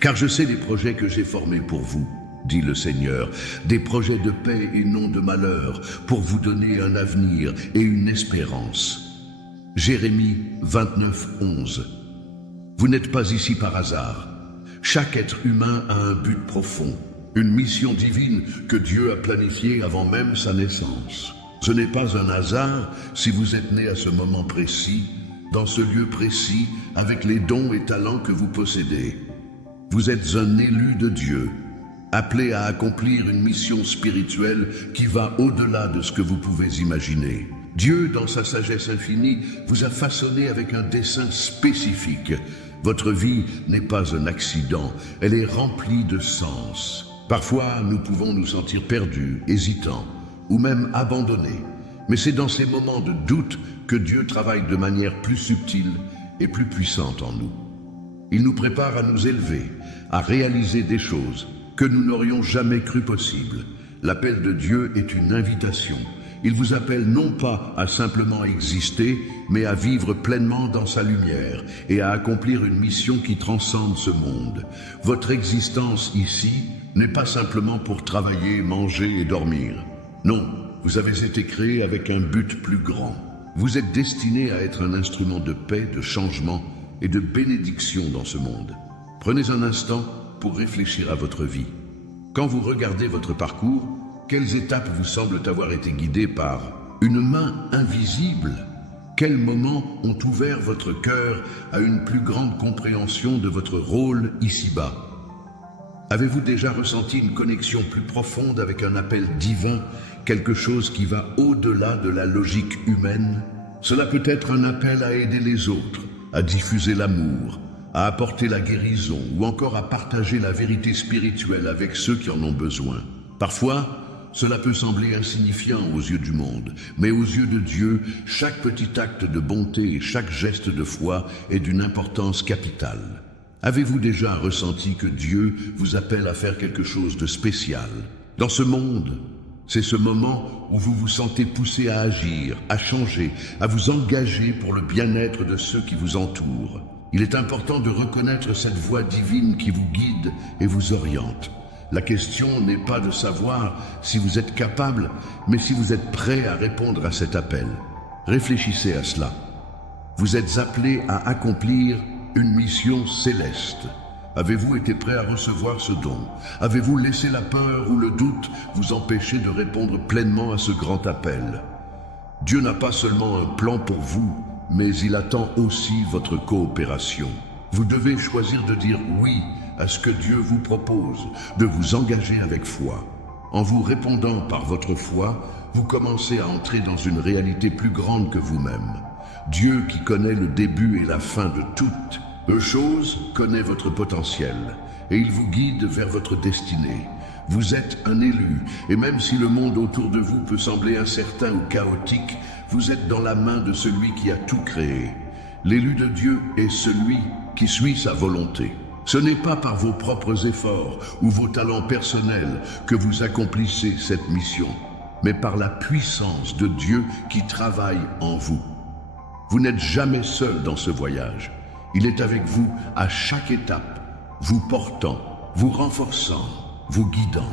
Car je sais les projets que j'ai formés pour vous, dit le Seigneur, des projets de paix et non de malheur, pour vous donner un avenir et une espérance. Jérémie 29, 11. Vous n'êtes pas ici par hasard. Chaque être humain a un but profond, une mission divine que Dieu a planifiée avant même sa naissance. Ce n'est pas un hasard si vous êtes né à ce moment précis, dans ce lieu précis, avec les dons et talents que vous possédez. Vous êtes un élu de Dieu, appelé à accomplir une mission spirituelle qui va au-delà de ce que vous pouvez imaginer. Dieu, dans sa sagesse infinie, vous a façonné avec un dessein spécifique. Votre vie n'est pas un accident, elle est remplie de sens. Parfois, nous pouvons nous sentir perdus, hésitants, ou même abandonnés. Mais c'est dans ces moments de doute que Dieu travaille de manière plus subtile et plus puissante en nous. Il nous prépare à nous élever, à réaliser des choses que nous n'aurions jamais cru possibles. L'appel de Dieu est une invitation. Il vous appelle non pas à simplement exister, mais à vivre pleinement dans sa lumière et à accomplir une mission qui transcende ce monde. Votre existence ici n'est pas simplement pour travailler, manger et dormir. Non, vous avez été créé avec un but plus grand. Vous êtes destiné à être un instrument de paix, de changement et de bénédiction dans ce monde. Prenez un instant pour réfléchir à votre vie. Quand vous regardez votre parcours, quelles étapes vous semblent avoir été guidées par une main invisible? Quels moments ont ouvert votre cœur à une plus grande compréhension de votre rôle ici-bas? Avez-vous déjà ressenti une connexion plus profonde avec un appel divin, quelque chose qui va au-delà de la logique humaine? Cela peut être un appel à aider les autres, à diffuser l'amour, à apporter la guérison ou encore à partager la vérité spirituelle avec ceux qui en ont besoin. Parfois, cela peut sembler insignifiant aux yeux du monde, mais aux yeux de Dieu, chaque petit acte de bonté et chaque geste de foi est d'une importance capitale. Avez-vous déjà ressenti que Dieu vous appelle à faire quelque chose de spécial? Dans ce monde, c'est ce moment où vous vous sentez poussé à agir, à changer, à vous engager pour le bien-être de ceux qui vous entourent. Il est important de reconnaître cette voix divine qui vous guide et vous oriente. La question n'est pas de savoir si vous êtes capable, mais si vous êtes prêt à répondre à cet appel. Réfléchissez à cela. Vous êtes appelé à accomplir une mission céleste. Avez-vous été prêt à recevoir ce don? Avez-vous laissé la peur ou le doute vous empêcher de répondre pleinement à ce grand appel? Dieu n'a pas seulement un plan pour vous, mais il attend aussi votre coopération. Vous devez choisir de dire oui à ce que Dieu vous propose, de vous engager avec foi. En vous répondant par votre foi, vous commencez à entrer dans une réalité plus grande que vous-même. Dieu qui connaît le début et la fin de toutes choses connaît votre potentiel et il vous guide vers votre destinée. Vous êtes un élu et même si le monde autour de vous peut sembler incertain ou chaotique, vous êtes dans la main de celui qui a tout créé. L'élu de Dieu est celui qui suit sa volonté. Ce n'est pas par vos propres efforts ou vos talents personnels que vous accomplissez cette mission, mais par la puissance de Dieu qui travaille en vous. Vous n'êtes jamais seul dans ce voyage. Il est avec vous à chaque étape, vous portant, vous renforçant, vous guidant.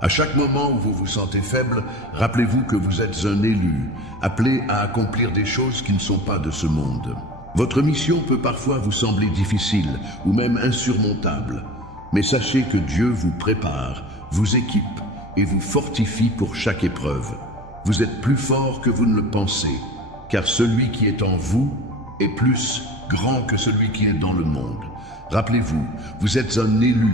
À chaque moment où vous vous sentez faible, rappelez-vous que vous êtes un élu, appelé à accomplir des choses qui ne sont pas de ce monde. Votre mission peut parfois vous sembler difficile ou même insurmontable, mais sachez que Dieu vous prépare, vous équipe et vous fortifie pour chaque épreuve. Vous êtes plus fort que vous ne le pensez, car celui qui est en vous est plus grand que celui qui est dans le monde. Rappelez-vous, vous êtes un élu.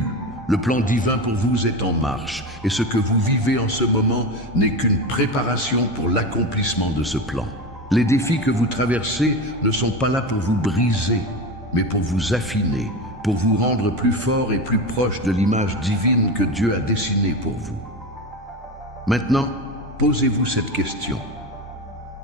Le plan divin pour vous est en marche et ce que vous vivez en ce moment n'est qu'une préparation pour l'accomplissement de ce plan. Les défis que vous traversez ne sont pas là pour vous briser, mais pour vous affiner, pour vous rendre plus fort et plus proche de l'image divine que Dieu a dessinée pour vous. Maintenant, posez-vous cette question.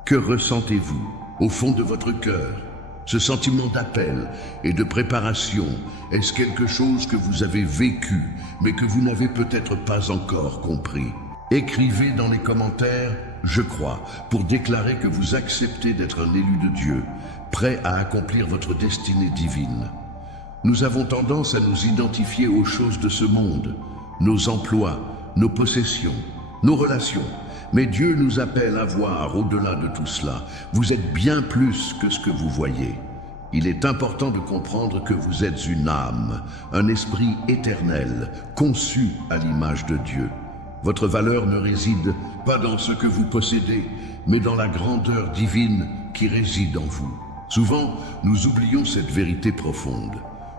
Que ressentez-vous au fond de votre cœur? Ce sentiment d'appel et de préparation, est-ce quelque chose que vous avez vécu, mais que vous n'avez peut-être pas encore compris? Écrivez dans les commentaires « Je crois » pour déclarer que vous acceptez d'être un élu de Dieu, prêt à accomplir votre destinée divine. Nous avons tendance à nous identifier aux choses de ce monde, nos emplois, nos possessions, nos relations. Mais Dieu nous appelle à voir au-delà de tout cela. Vous êtes bien plus que ce que vous voyez. Il est important de comprendre que vous êtes une âme, un esprit éternel, conçu à l'image de Dieu. Votre valeur ne réside pas dans ce que vous possédez, mais dans la grandeur divine qui réside en vous. Souvent, nous oublions cette vérité profonde.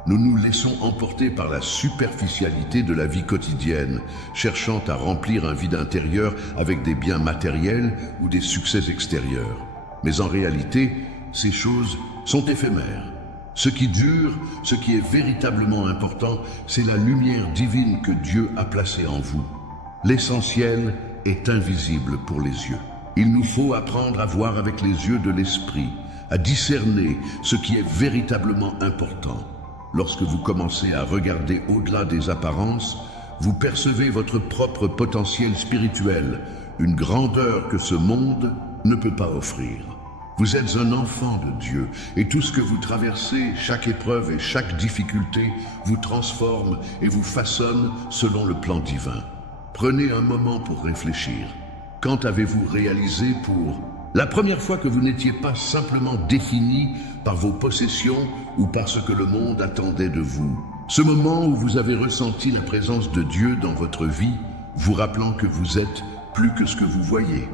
Nous nous laissons emporter par la superficialité de la vie quotidienne, cherchant à remplir un vide intérieur avec des biens matériels ou des succès extérieurs. Mais en réalité, ces choses sont éphémères. Ce qui dure, ce qui est véritablement important, c'est la lumière divine que Dieu a placée en vous. L'essentiel est invisible pour les yeux. Il nous faut apprendre à voir avec les yeux de l'esprit, à discerner ce qui est véritablement important. Lorsque vous commencez à regarder au-delà des apparences, vous percevez votre propre potentiel spirituel, une grandeur que ce monde ne peut pas offrir. Vous êtes un enfant de Dieu et tout ce que vous traversez, chaque épreuve et chaque difficulté, vous transforme et vous façonne selon le plan divin. Prenez un moment pour réfléchir. Quand avez-vous réalisé pour la première fois que vous n'étiez pas simplement défini par vos possessions ou par ce que le monde attendait de vous? Ce moment où vous avez ressenti la présence de Dieu dans votre vie, vous rappelant que vous êtes plus que ce que vous voyez.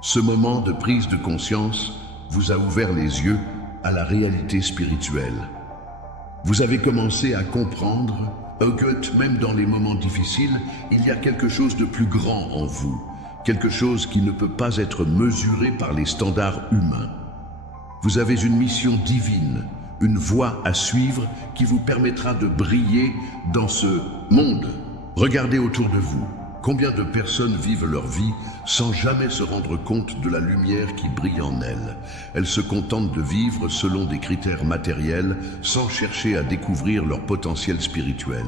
Ce moment de prise de conscience vous a ouvert les yeux à la réalité spirituelle. Vous avez commencé à comprendre que même dans les moments difficiles, il y a quelque chose de plus grand en vous. Quelque chose qui ne peut pas être mesuré par les standards humains. Vous avez une mission divine, une voie à suivre qui vous permettra de briller dans ce monde. Regardez autour de vous. Combien de personnes vivent leur vie sans jamais se rendre compte de la lumière qui brille en elles? Elles se contentent de vivre selon des critères matériels sans chercher à découvrir leur potentiel spirituel.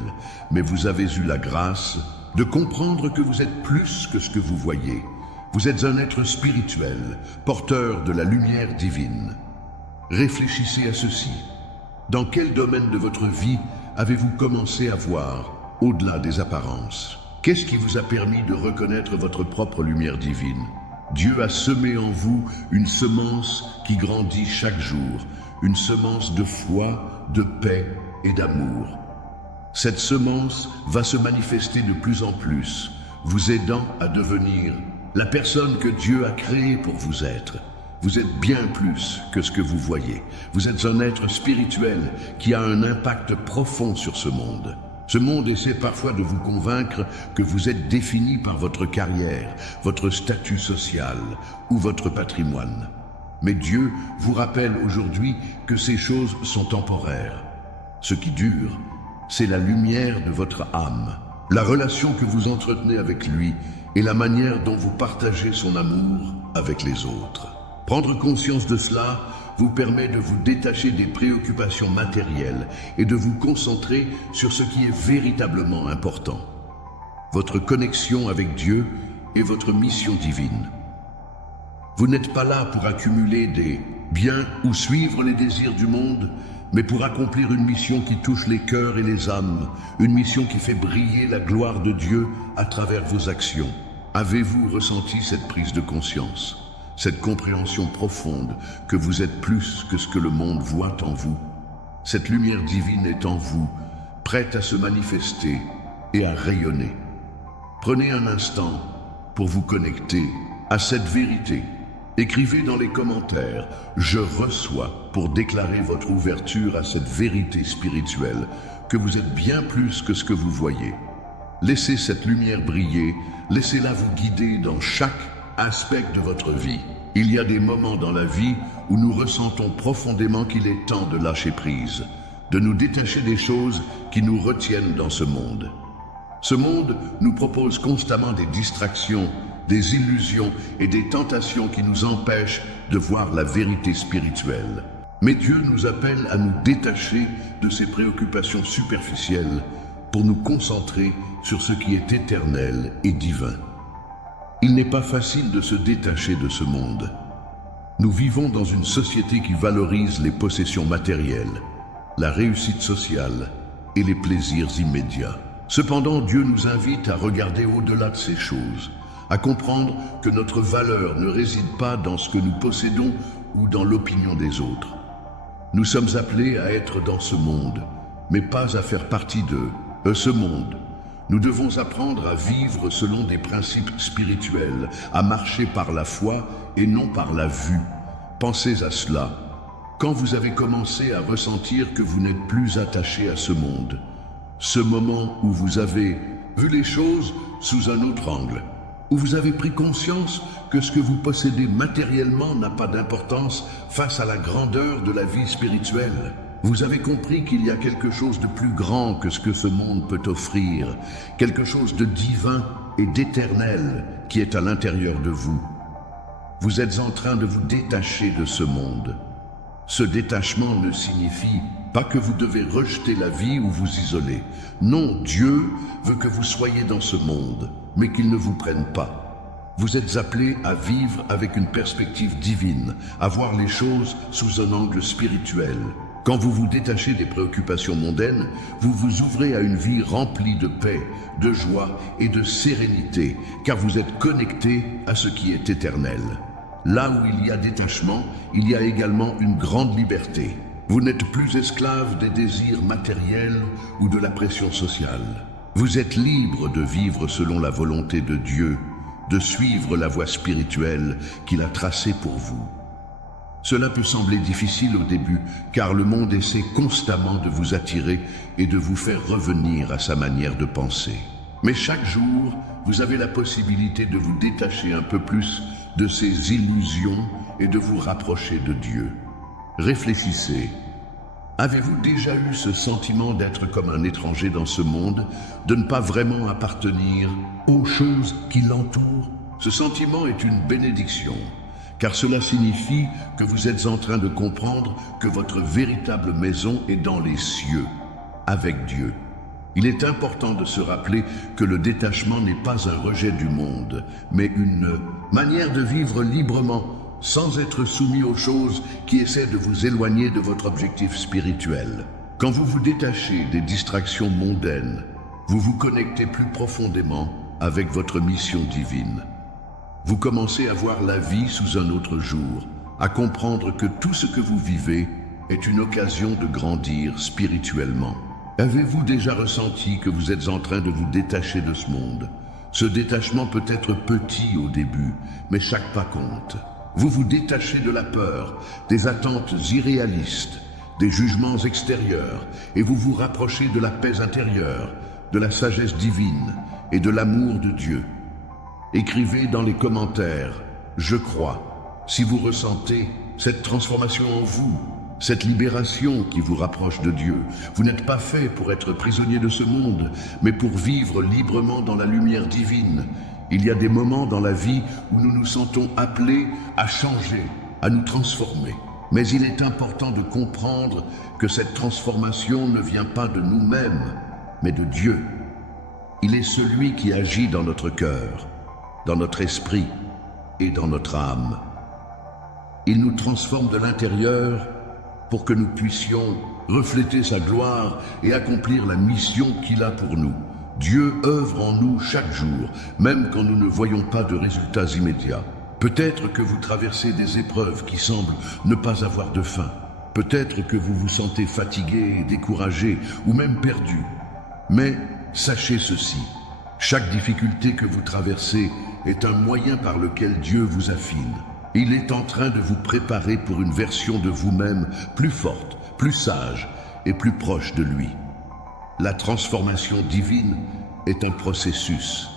Mais vous avez eu la grâce de comprendre que vous êtes plus que ce que vous voyez. Vous êtes un être spirituel, porteur de la lumière divine. Réfléchissez à ceci. Dans quel domaine de votre vie avez-vous commencé à voir au-delà des apparences? Qu'est-ce qui vous a permis de reconnaître votre propre lumière divine? Dieu a semé en vous une semence qui grandit chaque jour, une semence de foi, de paix et d'amour. Cette semence va se manifester de plus en plus, vous aidant à devenir la personne que Dieu a créée pour vous être. Vous êtes bien plus que ce que vous voyez. Vous êtes un être spirituel qui a un impact profond sur ce monde. Ce monde essaie parfois de vous convaincre que vous êtes défini par votre carrière, votre statut social ou votre patrimoine. Mais Dieu vous rappelle aujourd'hui que ces choses sont temporaires. Ce qui dure, c'est la lumière de votre âme, la relation que vous entretenez avec lui et la manière dont vous partagez son amour avec les autres. Prendre conscience de cela vous permet de vous détacher des préoccupations matérielles et de vous concentrer sur ce qui est véritablement important. Votre connexion avec Dieu et votre mission divine. Vous n'êtes pas là pour accumuler des biens ou suivre les désirs du monde, mais pour accomplir une mission qui touche les cœurs et les âmes, une mission qui fait briller la gloire de Dieu à travers vos actions. Avez-vous ressenti cette prise de conscience, cette compréhension profonde que vous êtes plus que ce que le monde voit en vous? Cette lumière divine est en vous, prête à se manifester et à rayonner. Prenez un instant pour vous connecter à cette vérité. Écrivez dans les commentaires « Je reçois » pour déclarer votre ouverture à cette vérité spirituelle, que vous êtes bien plus que ce que vous voyez. Laissez cette lumière briller, laissez-la vous guider dans chaque aspect de votre vie. Il y a des moments dans la vie où nous ressentons profondément qu'il est temps de lâcher prise, de nous détacher des choses qui nous retiennent dans ce monde. Ce monde nous propose constamment des distractions, des illusions et des tentations qui nous empêchent de voir la vérité spirituelle. Mais Dieu nous appelle à nous détacher de ces préoccupations superficielles pour nous concentrer sur ce qui est éternel et divin. Il n'est pas facile de se détacher de ce monde. Nous vivons dans une société qui valorise les possessions matérielles. la réussite sociale et les plaisirs immédiats. Cependant, Dieu nous invite à regarder au-delà de ces choses, à comprendre que notre valeur ne réside pas dans ce que nous possédons ou dans l'opinion des autres. Nous sommes appelés à être dans ce monde, mais pas à faire partie de ce monde. Nous devons apprendre à vivre selon des principes spirituels, à marcher par la foi et non par la vue. Pensez à cela. Quand vous avez commencé à ressentir que vous n'êtes plus attaché à ce monde, ce moment où vous avez vu les choses sous un autre angle, où vous avez pris conscience que ce que vous possédez matériellement n'a pas d'importance face à la grandeur de la vie spirituelle. Vous avez compris qu'il y a quelque chose de plus grand que ce que ce monde peut offrir, quelque chose de divin et d'éternel qui est à l'intérieur de vous. Vous êtes en train de vous détacher de ce monde. Ce détachement ne signifie pas que vous devez rejeter la vie ou vous isoler. Non, Dieu veut que vous soyez dans ce monde, mais qu'il ne vous prenne pas. Vous êtes appelés à vivre avec une perspective divine, à voir les choses sous un angle spirituel. Quand vous vous détachez des préoccupations mondaines, vous vous ouvrez à une vie remplie de paix, de joie et de sérénité, car vous êtes connectés à ce qui est éternel. Là où il y a détachement, il y a également une grande liberté. Vous n'êtes plus esclave des désirs matériels ou de la pression sociale. Vous êtes libre de vivre selon la volonté de Dieu, de suivre la voie spirituelle qu'il a tracée pour vous. Cela peut sembler difficile au début, car le monde essaie constamment de vous attirer et de vous faire revenir à sa manière de penser. Mais chaque jour, vous avez la possibilité de vous détacher un peu plus de ces illusions et de vous rapprocher de Dieu. Réfléchissez. Avez-vous déjà eu ce sentiment d'être comme un étranger dans ce monde, de ne pas vraiment appartenir aux choses qui l'entourent? Ce sentiment est une bénédiction, car cela signifie que vous êtes en train de comprendre que votre véritable maison est dans les cieux, avec Dieu. Il est important de se rappeler que le détachement n'est pas un rejet du monde, mais une manière de vivre librement, sans être soumis aux choses qui essaient de vous éloigner de votre objectif spirituel. Quand vous vous détachez des distractions mondaines, vous vous connectez plus profondément avec votre mission divine. Vous commencez à voir la vie sous un autre jour, à comprendre que tout ce que vous vivez est une occasion de grandir spirituellement. Avez-vous déjà ressenti que vous êtes en train de vous détacher de ce monde? Ce détachement peut être petit au début, mais chaque pas compte. Vous vous détachez de la peur, des attentes irréalistes, des jugements extérieurs, et vous vous rapprochez de la paix intérieure, de la sagesse divine et de l'amour de Dieu. Écrivez dans les commentaires « Je crois » si vous ressentez cette transformation en vous, cette libération qui vous rapproche de Dieu. Vous n'êtes pas fait pour être prisonnier de ce monde, mais pour vivre librement dans la lumière divine. Il y a des moments dans la vie où nous nous sentons appelés à changer, à nous transformer. Mais il est important de comprendre que cette transformation ne vient pas de nous-mêmes, mais de Dieu. Il est celui qui agit dans notre cœur, dans notre esprit et dans notre âme. Il nous transforme de l'intérieur pour que nous puissions refléter sa gloire et accomplir la mission qu'il a pour nous. Dieu œuvre en nous chaque jour, même quand nous ne voyons pas de résultats immédiats. Peut-être que vous traversez des épreuves qui semblent ne pas avoir de fin. Peut-être que vous vous sentez fatigué, découragé ou même perdu. Mais sachez ceci, chaque difficulté que vous traversez est un moyen par lequel Dieu vous affine. Il est en train de vous préparer pour une version de vous-même plus forte, plus sage et plus proche de lui. La transformation divine est un processus.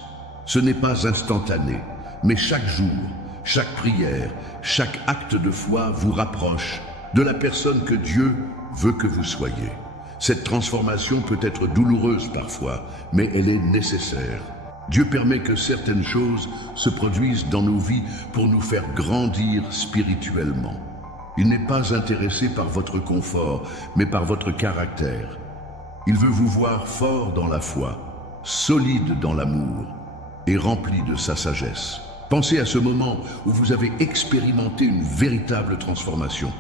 Ce n'est pas instantané, mais chaque jour, chaque prière, chaque acte de foi vous rapproche de la personne que Dieu veut que vous soyez. Cette transformation peut être douloureuse parfois, mais elle est nécessaire. Dieu permet que certaines choses se produisent dans nos vies pour nous faire grandir spirituellement. Il n'est pas intéressé par votre confort, mais par votre caractère. Il veut vous voir fort dans la foi, solide dans l'amour et rempli de sa sagesse. Pensez à ce moment où vous avez expérimenté une véritable transformation.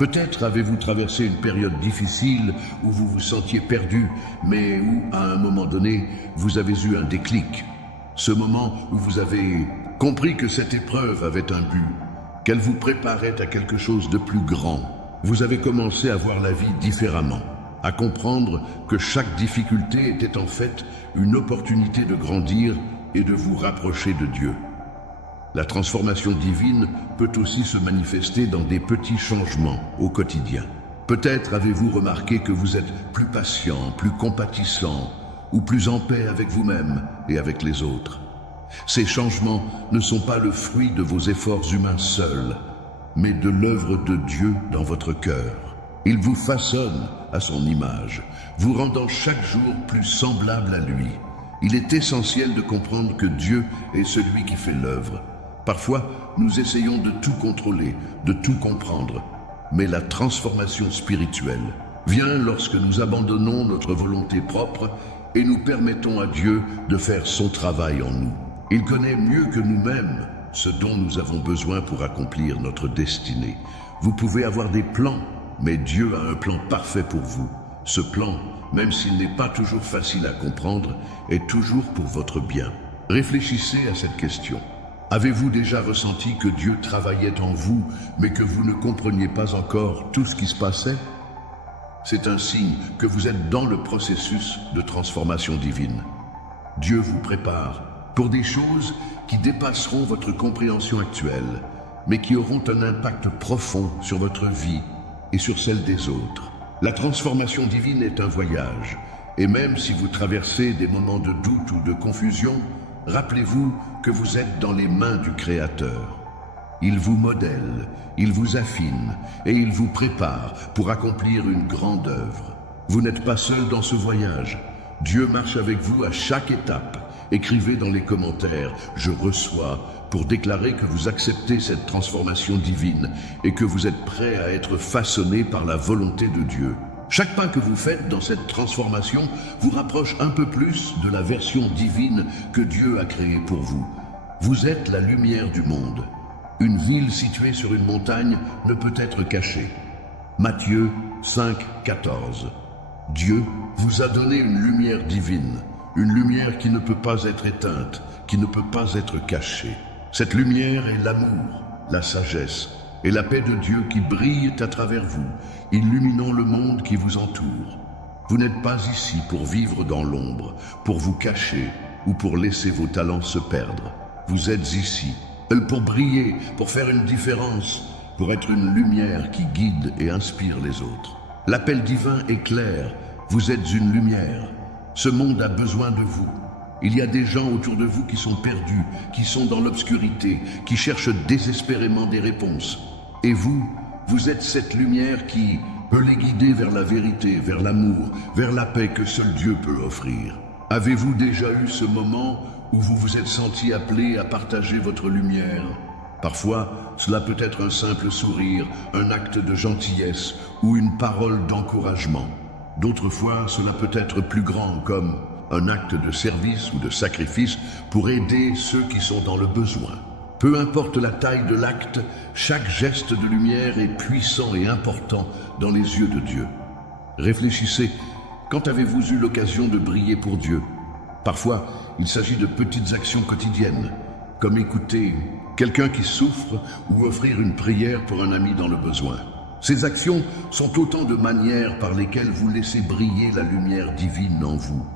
Peut-être avez-vous traversé une période difficile où vous vous sentiez perdu, mais où, à un moment donné, vous avez eu un déclic. Ce moment où vous avez compris que cette épreuve avait un but, qu'elle vous préparait à quelque chose de plus grand. Vous avez commencé à voir la vie différemment, à comprendre que chaque difficulté était en fait une opportunité de grandir et de vous rapprocher de Dieu. La transformation divine peut aussi se manifester dans des petits changements au quotidien. Peut-être avez-vous remarqué que vous êtes plus patient, plus compatissant ou plus en paix avec vous-même et avec les autres. Ces changements ne sont pas le fruit de vos efforts humains seuls, mais de l'œuvre de Dieu dans votre cœur. Il vous façonne à son image, vous rendant chaque jour plus semblable à lui. Il est essentiel de comprendre que Dieu est celui qui fait l'œuvre. Parfois, nous essayons de tout contrôler, de tout comprendre, mais la transformation spirituelle vient lorsque nous abandonnons notre volonté propre et nous permettons à Dieu de faire son travail en nous. Il connaît mieux que nous-mêmes ce dont nous avons besoin pour accomplir notre destinée. Vous pouvez avoir des plans, mais Dieu a un plan parfait pour vous. Ce plan, même s'il n'est pas toujours facile à comprendre, est toujours pour votre bien. Réfléchissez à cette question. Avez-vous déjà ressenti que Dieu travaillait en vous, mais que vous ne compreniez pas encore tout ce qui se passait? C'est un signe que vous êtes dans le processus de transformation divine. Dieu vous prépare pour des choses qui dépasseront votre compréhension actuelle, mais qui auront un impact profond sur votre vie et sur celle des autres. La transformation divine est un voyage, et même si vous traversez des moments de doute ou de confusion, rappelez-vous que vous êtes dans les mains du Créateur. Il vous modèle, il vous affine et il vous prépare pour accomplir une grande œuvre. Vous n'êtes pas seul dans ce voyage. Dieu marche avec vous à chaque étape. Écrivez dans les commentaires « Je reçois » pour déclarer que vous acceptez cette transformation divine et que vous êtes prêt à être façonné par la volonté de Dieu. Chaque pas que vous faites dans cette transformation vous rapproche un peu plus de la version divine que Dieu a créée pour vous. Vous êtes la lumière du monde. Une ville située sur une montagne ne peut être cachée. Matthieu 5, 14. Dieu vous a donné une lumière divine, une lumière qui ne peut pas être éteinte, qui ne peut pas être cachée. Cette lumière est l'amour, la sagesse et la paix de Dieu qui brillent à travers vous, illuminant le monde qui vous entoure. Vous n'êtes pas ici pour vivre dans l'ombre, pour vous cacher ou pour laisser vos talents se perdre. Vous êtes ici pour briller, pour faire une différence, pour être une lumière qui guide et inspire les autres. L'appel divin est clair, vous êtes une lumière. Ce monde a besoin de vous. Il y a des gens autour de vous qui sont perdus, qui sont dans l'obscurité, qui cherchent désespérément des réponses. Et vous, vous êtes cette lumière qui peut les guider vers la vérité, vers l'amour, vers la paix que seul Dieu peut offrir. Avez-vous déjà eu ce moment où vous vous êtes senti appelé à partager votre lumière? Parfois, cela peut être un simple sourire, un acte de gentillesse ou une parole d'encouragement. D'autres fois, cela peut être plus grand, comme un acte de service ou de sacrifice pour aider ceux qui sont dans le besoin. Peu importe la taille de l'acte, chaque geste de lumière est puissant et important dans les yeux de Dieu. Réfléchissez, quand avez-vous eu l'occasion de briller pour Dieu? Parfois, il s'agit de petites actions quotidiennes, comme écouter quelqu'un qui souffre ou offrir une prière pour un ami dans le besoin. Ces actions sont autant de manières par lesquelles vous laissez briller la lumière divine en vous.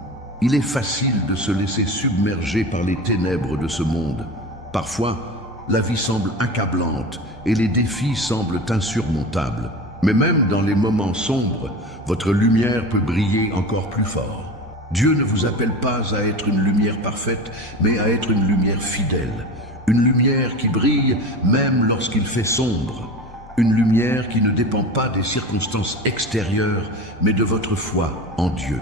Il est facile de se laisser submerger par les ténèbres de ce monde. Parfois, la vie semble accablante et les défis semblent insurmontables. Mais même dans les moments sombres, votre lumière peut briller encore plus fort. Dieu ne vous appelle pas à être une lumière parfaite, mais à être une lumière fidèle. Une lumière qui brille même lorsqu'il fait sombre. Une lumière qui ne dépend pas des circonstances extérieures, mais de votre foi en Dieu.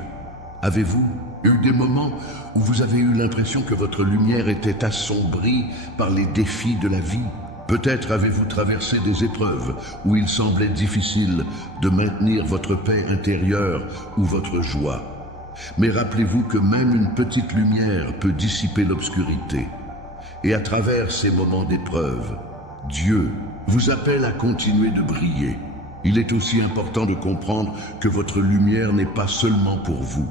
Avez-vous eu des moments où vous avez eu l'impression que votre lumière était assombrie par les défis de la vie? Peut-être avez-vous traversé des épreuves où il semblait difficile de maintenir votre paix intérieure ou votre joie. Mais rappelez-vous que même une petite lumière peut dissiper l'obscurité. Et à travers ces moments d'épreuve, Dieu vous appelle à continuer de briller. Il est aussi important de comprendre que votre lumière n'est pas seulement pour vous.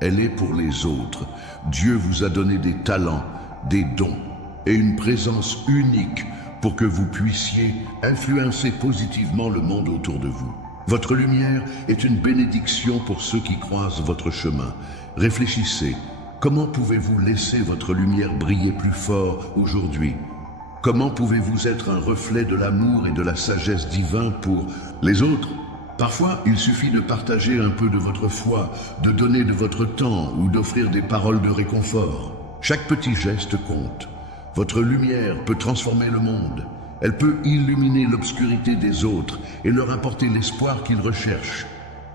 Elle est pour les autres. Dieu vous a donné des talents, des dons et une présence unique pour que vous puissiez influencer positivement le monde autour de vous. Votre lumière est une bénédiction pour ceux qui croisent votre chemin. Réfléchissez, comment pouvez-vous laisser votre lumière briller plus fort aujourd'hui? Comment pouvez-vous être un reflet de l'amour et de la sagesse divin pour les autres? Parfois, il suffit de partager un peu de votre foi, de donner de votre temps ou d'offrir des paroles de réconfort. Chaque petit geste compte. Votre lumière peut transformer le monde. Elle peut illuminer l'obscurité des autres et leur apporter l'espoir qu'ils recherchent.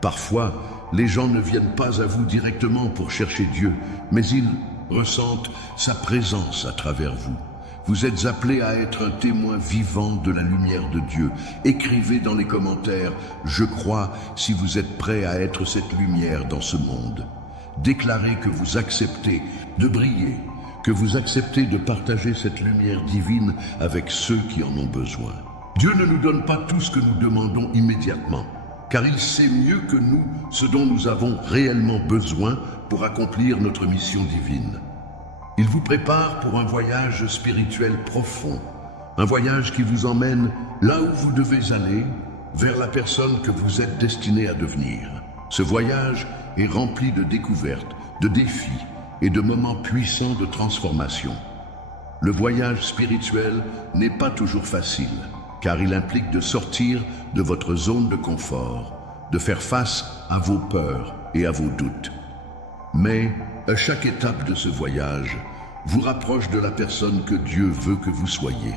Parfois, les gens ne viennent pas à vous directement pour chercher Dieu, mais ils ressentent sa présence à travers vous. Vous êtes appelés à être un témoin vivant de la lumière de Dieu. Écrivez dans les commentaires « Je crois » si vous êtes prêts à être cette lumière dans ce monde. Déclarez que vous acceptez de briller, que vous acceptez de partager cette lumière divine avec ceux qui en ont besoin. Dieu ne nous donne pas tout ce que nous demandons immédiatement, car il sait mieux que nous ce dont nous avons réellement besoin pour accomplir notre mission divine. Il vous prépare pour un voyage spirituel profond, un voyage qui vous emmène là où vous devez aller, vers la personne que vous êtes destiné à devenir. Ce voyage est rempli de découvertes, de défis et de moments puissants de transformation. Le voyage spirituel n'est pas toujours facile, car il implique de sortir de votre zone de confort, de faire face à vos peurs et à vos doutes. Mais à chaque étape de ce voyage vous rapproche de la personne que Dieu veut que vous soyez.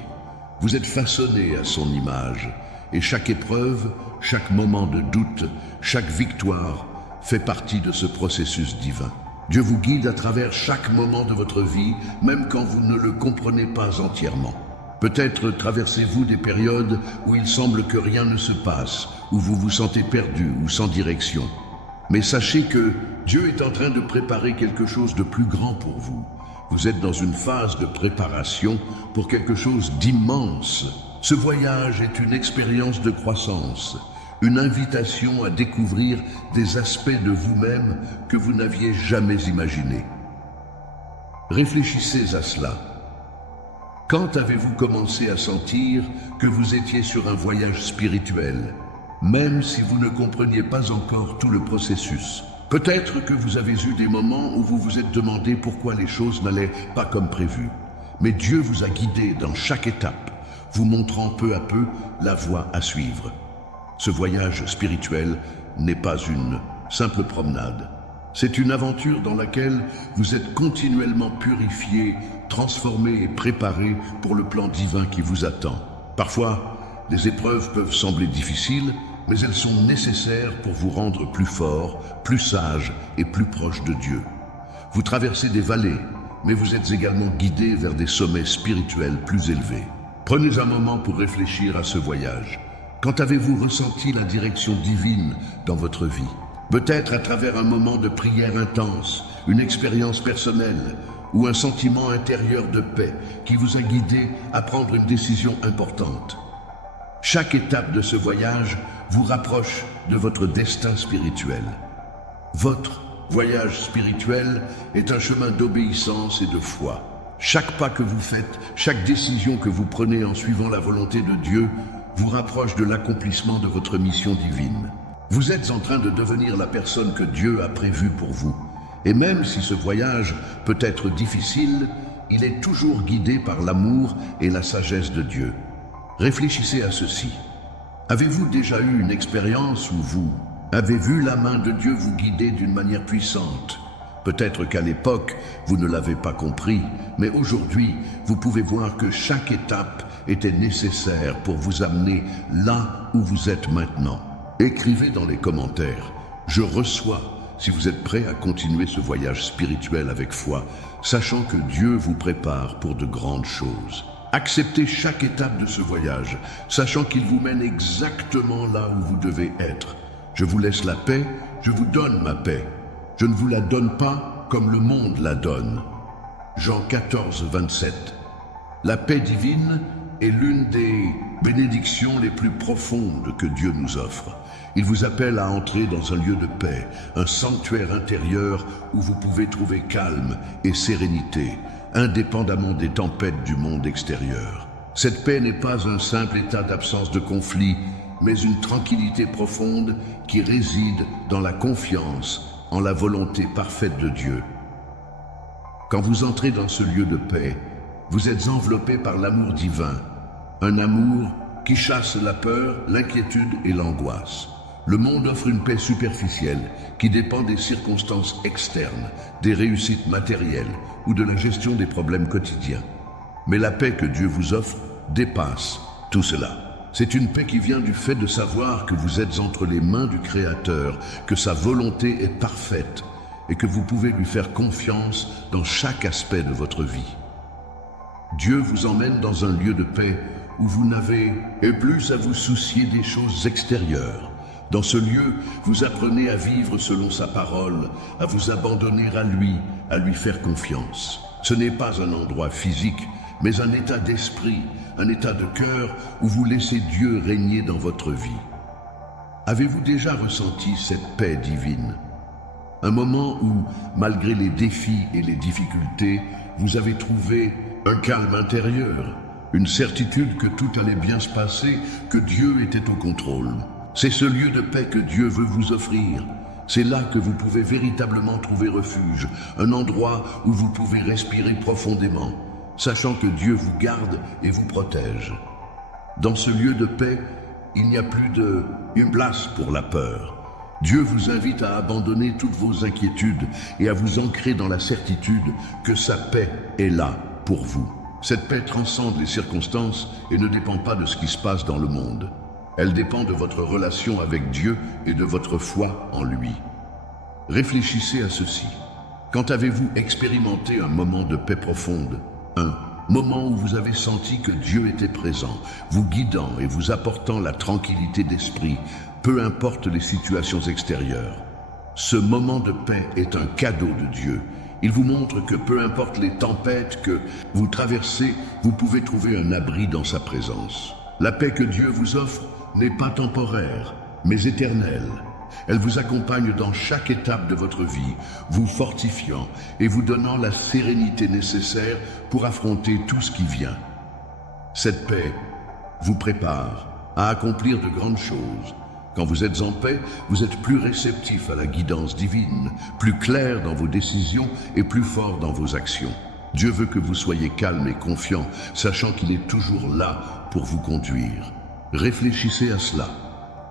Vous êtes façonné à son image, et chaque épreuve, chaque moment de doute, chaque victoire fait partie de ce processus divin. Dieu vous guide à travers chaque moment de votre vie, même quand vous ne le comprenez pas entièrement. Peut-être traversez-vous des périodes où il semble que rien ne se passe, où vous vous sentez perdu ou sans direction. Mais sachez que Dieu est en train de préparer quelque chose de plus grand pour vous. Vous êtes dans une phase de préparation pour quelque chose d'immense. Ce voyage est une expérience de croissance, une invitation à découvrir des aspects de vous-même que vous n'aviez jamais imaginés. Réfléchissez à cela. Quand avez-vous commencé à sentir que vous étiez sur un voyage spirituel, même si vous ne compreniez pas encore tout le processus? Peut-être que vous avez eu des moments où vous vous êtes demandé pourquoi les choses n'allaient pas comme prévu. Mais Dieu vous a guidé dans chaque étape, vous montrant peu à peu la voie à suivre. Ce voyage spirituel n'est pas une simple promenade. C'est une aventure dans laquelle vous êtes continuellement purifié, transformé et préparé pour le plan divin qui vous attend. Parfois, les épreuves peuvent sembler difficiles, mais elles sont nécessaires pour vous rendre plus fort, plus sage et plus proche de Dieu. Vous traversez des vallées, mais vous êtes également guidé vers des sommets spirituels plus élevés. Prenez un moment pour réfléchir à ce voyage. Quand avez-vous ressenti la direction divine dans votre vie? Peut-être à travers un moment de prière intense, une expérience personnelle ou un sentiment intérieur de paix qui vous a guidé à prendre une décision importante. Chaque étape de ce voyage vous rapproche de votre destin spirituel. Votre voyage spirituel est un chemin d'obéissance et de foi. Chaque pas que vous faites, chaque décision que vous prenez en suivant la volonté de Dieu vous rapproche de l'accomplissement de votre mission divine. Vous êtes en train de devenir la personne que Dieu a prévue pour vous. Et même si ce voyage peut être difficile, il est toujours guidé par l'amour et la sagesse de Dieu. Réfléchissez à ceci. Avez-vous déjà eu une expérience où vous avez vu la main de Dieu vous guider d'une manière puissante? Peut-être qu'à l'époque, vous ne l'avez pas compris, mais aujourd'hui, vous pouvez voir que chaque étape était nécessaire pour vous amener là où vous êtes maintenant. Écrivez dans les commentaires « Je reçois » si vous êtes prêt à continuer ce voyage spirituel avec foi, sachant que Dieu vous prépare pour de grandes choses. Acceptez chaque étape de ce voyage, sachant qu'il vous mène exactement là où vous devez être. Je vous laisse la paix, je vous donne ma paix. Je ne vous la donne pas comme le monde la donne. Jean 14, 27. La paix divine est l'une des bénédictions les plus profondes que Dieu nous offre. Il vous appelle à entrer dans un lieu de paix, un sanctuaire intérieur où vous pouvez trouver calme et sérénité, indépendamment des tempêtes du monde extérieur. Cette paix n'est pas un simple état d'absence de conflit, mais une tranquillité profonde qui réside dans la confiance en la volonté parfaite de Dieu. Quand vous entrez dans ce lieu de paix, vous êtes enveloppé par l'amour divin, un amour qui chasse la peur, l'inquiétude et l'angoisse. Le monde offre une paix superficielle qui dépend des circonstances externes, des réussites matérielles ou de la gestion des problèmes quotidiens. Mais la paix que Dieu vous offre dépasse tout cela. C'est une paix qui vient du fait de savoir que vous êtes entre les mains du Créateur, que sa volonté est parfaite et que vous pouvez lui faire confiance dans chaque aspect de votre vie. Dieu vous emmène dans un lieu de paix où vous n'avez plus à vous soucier des choses extérieures. Dans ce lieu, vous apprenez à vivre selon sa parole, à vous abandonner à lui faire confiance. Ce n'est pas un endroit physique, mais un état d'esprit, un état de cœur où vous laissez Dieu régner dans votre vie. Avez-vous déjà ressenti cette paix divine? Un moment où, malgré les défis et les difficultés, vous avez trouvé un calme intérieur, une certitude que tout allait bien se passer, que Dieu était au contrôle. C'est ce lieu de paix que Dieu veut vous offrir. C'est là que vous pouvez véritablement trouver refuge, un endroit où vous pouvez respirer profondément, sachant que Dieu vous garde et vous protège. Dans ce lieu de paix, il n'y a plus une place pour la peur. Dieu vous invite à abandonner toutes vos inquiétudes et à vous ancrer dans la certitude que sa paix est là pour vous. Cette paix transcende les circonstances et ne dépend pas de ce qui se passe dans le monde. Elle dépend de votre relation avec Dieu et de votre foi en lui. Réfléchissez à ceci. Quand avez-vous expérimenté un moment de paix profonde? Un moment où vous avez senti que Dieu était présent, vous guidant et vous apportant la tranquillité d'esprit, peu importe les situations extérieures. Ce moment de paix est un cadeau de Dieu. Il vous montre que peu importe les tempêtes que vous traversez, vous pouvez trouver un abri dans sa présence. La paix que Dieu vous offre n'est pas temporaire, mais éternelle. Elle vous accompagne dans chaque étape de votre vie, vous fortifiant et vous donnant la sérénité nécessaire pour affronter tout ce qui vient. Cette paix vous prépare à accomplir de grandes choses. Quand vous êtes en paix, vous êtes plus réceptif à la guidance divine, plus clair dans vos décisions et plus fort dans vos actions. Dieu veut que vous soyez calme et confiant, sachant qu'il est toujours là pour vous conduire. Réfléchissez à cela.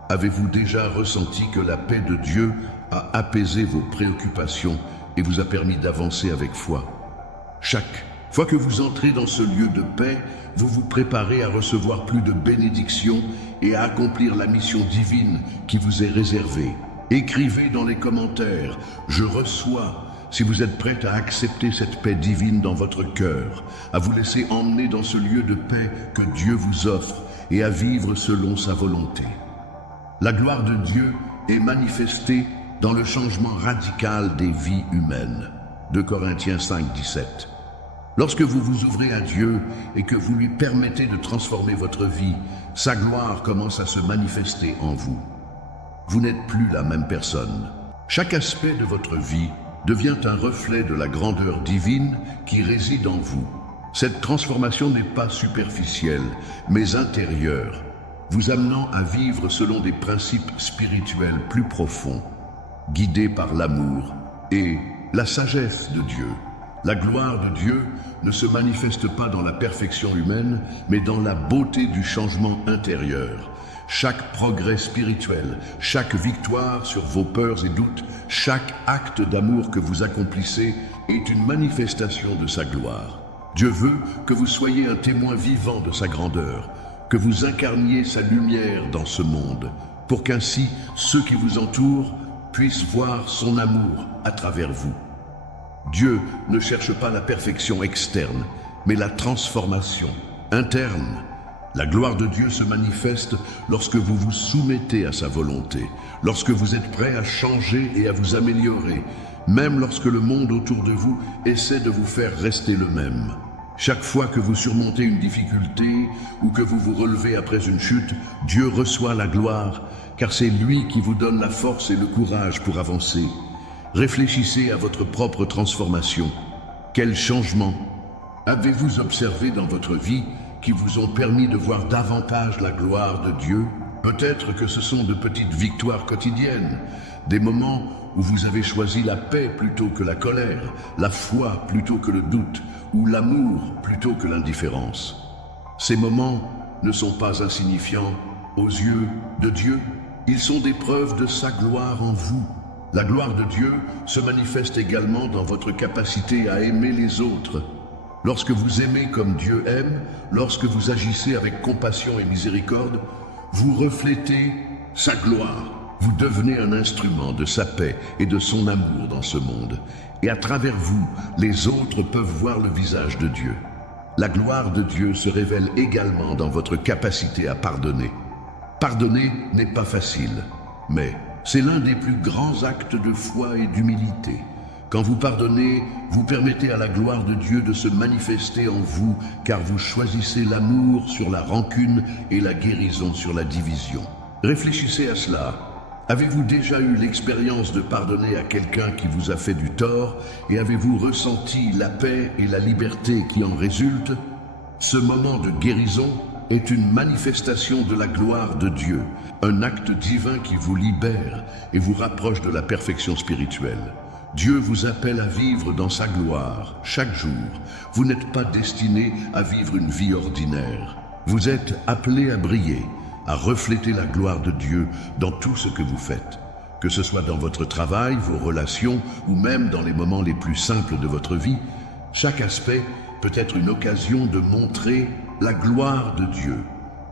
Avez-vous déjà ressenti que la paix de Dieu a apaisé vos préoccupations et vous a permis d'avancer avec foi? Chaque fois que vous entrez dans ce lieu de paix, vous vous préparez à recevoir plus de bénédictions et à accomplir la mission divine qui vous est réservée. Écrivez dans les commentaires « Je reçois » si vous êtes prêt à accepter cette paix divine dans votre cœur, à vous laisser emmener dans ce lieu de paix que Dieu vous offre et à vivre selon sa volonté. La gloire de Dieu est manifestée dans le changement radical des vies humaines. 2 Corinthiens 5, 17. Lorsque vous vous ouvrez à Dieu et que vous lui permettez de transformer votre vie, sa gloire commence à se manifester en vous. Vous n'êtes plus la même personne. Chaque aspect de votre vie devient un reflet de la grandeur divine qui réside en vous. Cette transformation n'est pas superficielle, mais intérieure, vous amenant à vivre selon des principes spirituels plus profonds, guidés par l'amour et la sagesse de Dieu. La gloire de Dieu ne se manifeste pas dans la perfection humaine, mais dans la beauté du changement intérieur. Chaque progrès spirituel, chaque victoire sur vos peurs et doutes, chaque acte d'amour que vous accomplissez est une manifestation de sa gloire. Dieu veut que vous soyez un témoin vivant de sa grandeur, que vous incarniez sa lumière dans ce monde, pour qu'ainsi ceux qui vous entourent puissent voir son amour à travers vous. Dieu ne cherche pas la perfection externe, mais la transformation interne. La gloire de Dieu se manifeste lorsque vous vous soumettez à sa volonté, lorsque vous êtes prêt à changer et à vous améliorer, même lorsque le monde autour de vous essaie de vous faire rester le même. Chaque fois que vous surmontez une difficulté ou que vous vous relevez après une chute, Dieu reçoit la gloire, car c'est lui qui vous donne la force et le courage pour avancer. Réfléchissez à votre propre transformation. Quel changement avez-vous observé dans votre vie qui vous ont permis de voir davantage la gloire de Dieu? Peut-être que ce sont de petites victoires quotidiennes, des moments où vous avez choisi la paix plutôt que la colère, la foi plutôt que le doute, ou l'amour plutôt que l'indifférence. Ces moments ne sont pas insignifiants aux yeux de Dieu, ils sont des preuves de sa gloire en vous. La gloire de Dieu se manifeste également dans votre capacité à aimer les autres. Lorsque vous aimez comme Dieu aime, lorsque vous agissez avec compassion et miséricorde, vous reflétez sa gloire. Vous devenez un instrument de sa paix et de son amour dans ce monde. Et à travers vous, les autres peuvent voir le visage de Dieu. La gloire de Dieu se révèle également dans votre capacité à pardonner. Pardonner n'est pas facile, mais c'est l'un des plus grands actes de foi et d'humilité. Quand vous pardonnez, vous permettez à la gloire de Dieu de se manifester en vous, car vous choisissez l'amour sur la rancune et la guérison sur la division. Réfléchissez à cela. Avez-vous déjà eu l'expérience de pardonner à quelqu'un qui vous a fait du tort et avez-vous ressenti la paix et la liberté qui en résultent? Ce moment de guérison est une manifestation de la gloire de Dieu, un acte divin qui vous libère et vous rapproche de la perfection spirituelle. Dieu vous appelle à vivre dans sa gloire chaque jour. Vous n'êtes pas destiné à vivre une vie ordinaire. Vous êtes appelé à briller, à refléter la gloire de Dieu dans tout ce que vous faites. Que ce soit dans votre travail, vos relations ou même dans les moments les plus simples de votre vie, chaque aspect peut être une occasion de montrer la gloire de Dieu.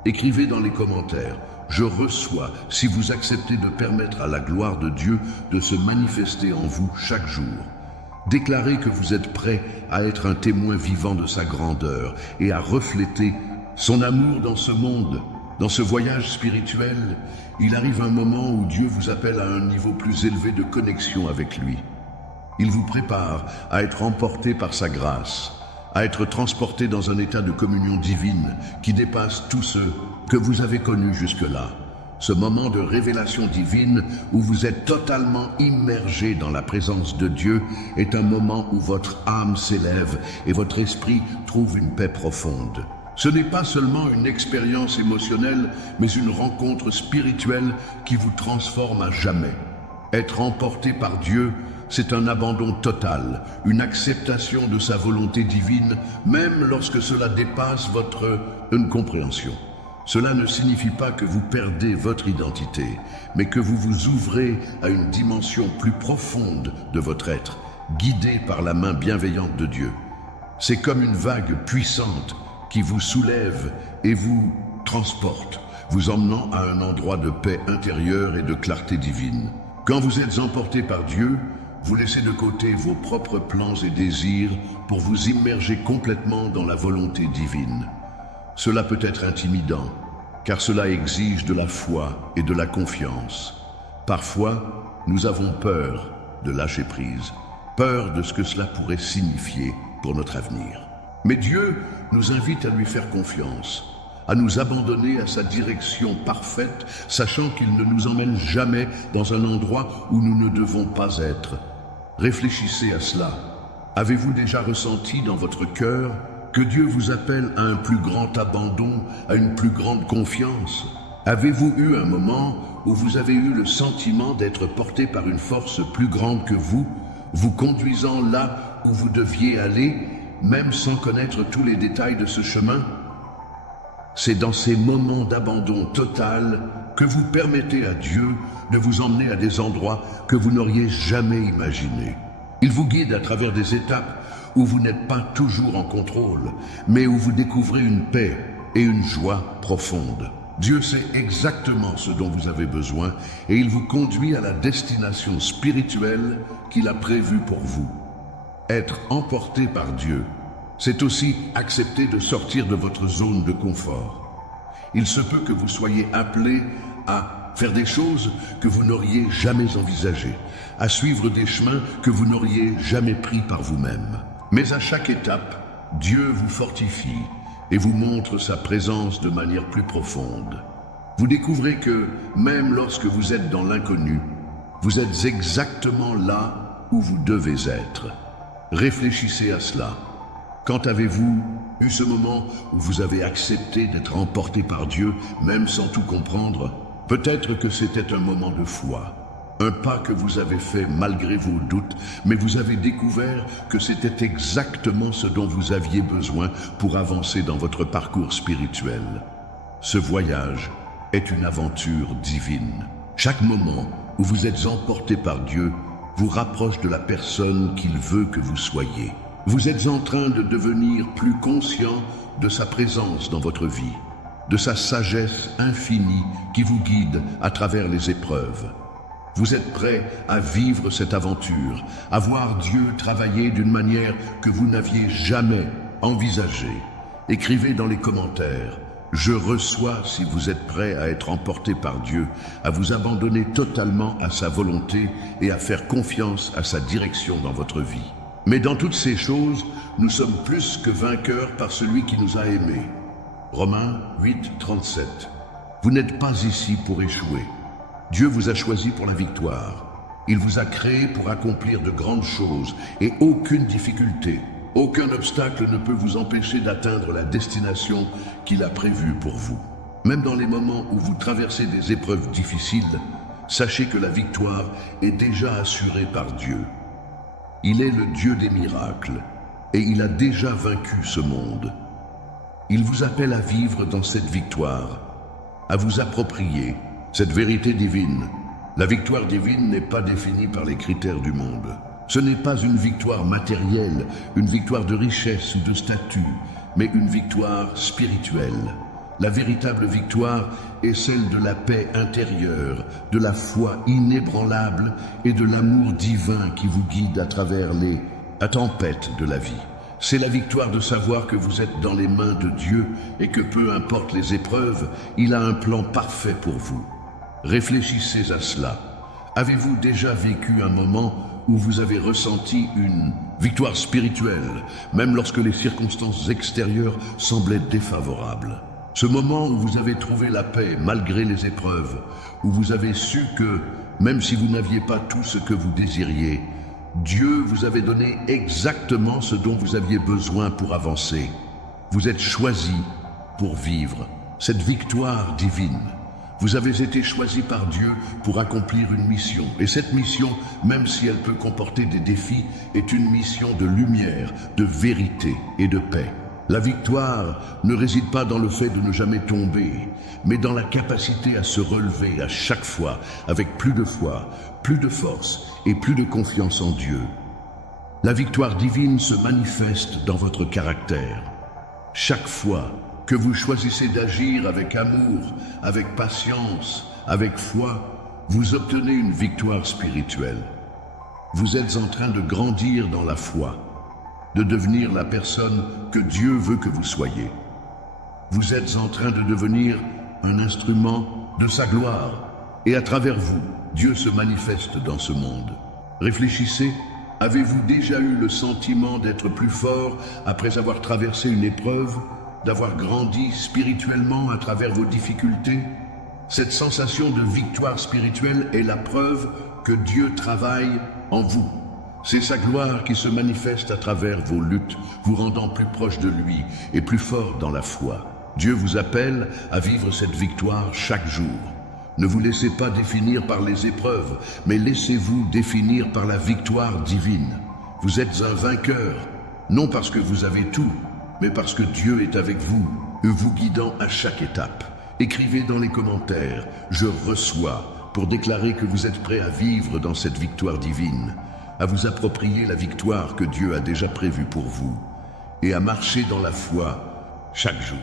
Écrivez dans les commentaires « Je reçois » si vous acceptez de permettre à la gloire de Dieu de se manifester en vous chaque jour. Déclarez que vous êtes prêt à être un témoin vivant de sa grandeur et à refléter son amour dans ce monde. Dans ce voyage spirituel, il arrive un moment où Dieu vous appelle à un niveau plus élevé de connexion avec lui. Il vous prépare à être emporté par sa grâce, à être transporté dans un état de communion divine qui dépasse tous ceux que vous avez connus jusque-là. Ce moment de révélation divine où vous êtes totalement immergé dans la présence de Dieu est un moment où votre âme s'élève et votre esprit trouve une paix profonde. Ce n'est pas seulement une expérience émotionnelle, mais une rencontre spirituelle qui vous transforme à jamais. Être emporté par Dieu, c'est un abandon total, une acceptation de sa volonté divine, même lorsque cela dépasse votre compréhension. Cela ne signifie pas que vous perdez votre identité, mais que vous vous ouvrez à une dimension plus profonde de votre être, guidé par la main bienveillante de Dieu. C'est comme une vague puissante qui vous soulève et vous transporte, vous emmenant à un endroit de paix intérieure et de clarté divine. Quand vous êtes emporté par Dieu, vous laissez de côté vos propres plans et désirs pour vous immerger complètement dans la volonté divine. Cela peut être intimidant, car cela exige de la foi et de la confiance. Parfois, nous avons peur de lâcher prise, peur de ce que cela pourrait signifier pour notre avenir. Mais Dieu nous invite à lui faire confiance, à nous abandonner à sa direction parfaite, sachant qu'il ne nous emmène jamais dans un endroit où nous ne devons pas être. Réfléchissez à cela. Avez-vous déjà ressenti dans votre cœur que Dieu vous appelle à un plus grand abandon, à une plus grande confiance? Avez-vous eu un moment où vous avez eu le sentiment d'être porté par une force plus grande que vous, vous conduisant là où vous deviez aller, même sans connaître tous les détails de ce chemin? C'est dans ces moments d'abandon total que vous permettez à Dieu de vous emmener à des endroits que vous n'auriez jamais imaginés. Il vous guide à travers des étapes où vous n'êtes pas toujours en contrôle, mais où vous découvrez une paix et une joie profonde. Dieu sait exactement ce dont vous avez besoin et il vous conduit à la destination spirituelle qu'il a prévue pour vous. Être emporté par Dieu, c'est aussi accepter de sortir de votre zone de confort. Il se peut que vous soyez appelé à faire des choses que vous n'auriez jamais envisagées, à suivre des chemins que vous n'auriez jamais pris par vous-même. Mais à chaque étape, Dieu vous fortifie et vous montre sa présence de manière plus profonde. Vous découvrez que, même lorsque vous êtes dans l'inconnu, vous êtes exactement là où vous devez être. Réfléchissez à cela. Quand avez-vous eu ce moment où vous avez accepté d'être emporté par Dieu, même sans tout comprendre? Peut-être que c'était un moment de foi, un pas que vous avez fait malgré vos doutes, mais vous avez découvert que c'était exactement ce dont vous aviez besoin pour avancer dans votre parcours spirituel. Ce voyage est une aventure divine. Chaque moment où vous êtes emporté par Dieu vous rapproche de la personne qu'il veut que vous soyez. Vous êtes en train de devenir plus conscient de sa présence dans votre vie, de sa sagesse infinie qui vous guide à travers les épreuves. Vous êtes prêt à vivre cette aventure, à voir Dieu travailler d'une manière que vous n'aviez jamais envisagée. Écrivez dans les commentaires. Je reçois si vous êtes prêt à être emporté par Dieu, à vous abandonner totalement à sa volonté et à faire confiance à sa direction dans votre vie. Mais dans toutes ces choses, nous sommes plus que vainqueurs par celui qui nous a aimés. Romains 8, 37. Vous n'êtes pas ici pour échouer. Dieu vous a choisi pour la victoire. Il vous a créé pour accomplir de grandes choses et aucune difficulté, aucun obstacle ne peut vous empêcher d'atteindre la destination qu'il a prévue pour vous. Même dans les moments où vous traversez des épreuves difficiles, sachez que la victoire est déjà assurée par Dieu. Il est le Dieu des miracles et il a déjà vaincu ce monde. Il vous appelle à vivre dans cette victoire, à vous approprier cette vérité divine. La victoire divine n'est pas définie par les critères du monde. Ce n'est pas une victoire matérielle, une victoire de richesse ou de statut, mais une victoire spirituelle. La véritable victoire est celle de la paix intérieure, de la foi inébranlable et de l'amour divin qui vous guide à travers les tempêtes de la vie. C'est la victoire de savoir que vous êtes dans les mains de Dieu et que peu importe les épreuves, il a un plan parfait pour vous. Réfléchissez à cela. Avez-vous déjà vécu un moment où vous avez ressenti une victoire spirituelle, même lorsque les circonstances extérieures semblaient défavorables? Ce moment où vous avez trouvé la paix malgré les épreuves, où vous avez su que, même si vous n'aviez pas tout ce que vous désiriez, Dieu vous avait donné exactement ce dont vous aviez besoin pour avancer. Vous êtes choisi pour vivre cette victoire divine. Vous avez été choisi par Dieu pour accomplir une mission. Et cette mission, même si elle peut comporter des défis, est une mission de lumière, de vérité et de paix. La victoire ne réside pas dans le fait de ne jamais tomber, mais dans la capacité à se relever à chaque fois avec plus de foi, plus de force et plus de confiance en Dieu. La victoire divine se manifeste dans votre caractère. Chaque fois que vous choisissez d'agir avec amour, avec patience, avec foi, vous obtenez une victoire spirituelle. Vous êtes en train de grandir dans la foi, de devenir la personne que Dieu veut que vous soyez. Vous êtes en train de devenir un instrument de sa gloire, et à travers vous, Dieu se manifeste dans ce monde. Réfléchissez, avez-vous déjà eu le sentiment d'être plus fort après avoir traversé une épreuve, d'avoir grandi spirituellement à travers vos difficultés? Cette sensation de victoire spirituelle est la preuve que Dieu travaille en vous. C'est sa gloire qui se manifeste à travers vos luttes, vous rendant plus proche de lui et plus fort dans la foi. Dieu vous appelle à vivre cette victoire chaque jour. Ne vous laissez pas définir par les épreuves, mais laissez-vous définir par la victoire divine. Vous êtes un vainqueur, non parce que vous avez tout, mais parce que Dieu est avec vous, vous guidant à chaque étape. Écrivez dans les commentaires « Je reçois » pour déclarer que vous êtes prêt à vivre dans cette victoire divine, à vous approprier la victoire que Dieu a déjà prévue pour vous et à marcher dans la foi chaque jour.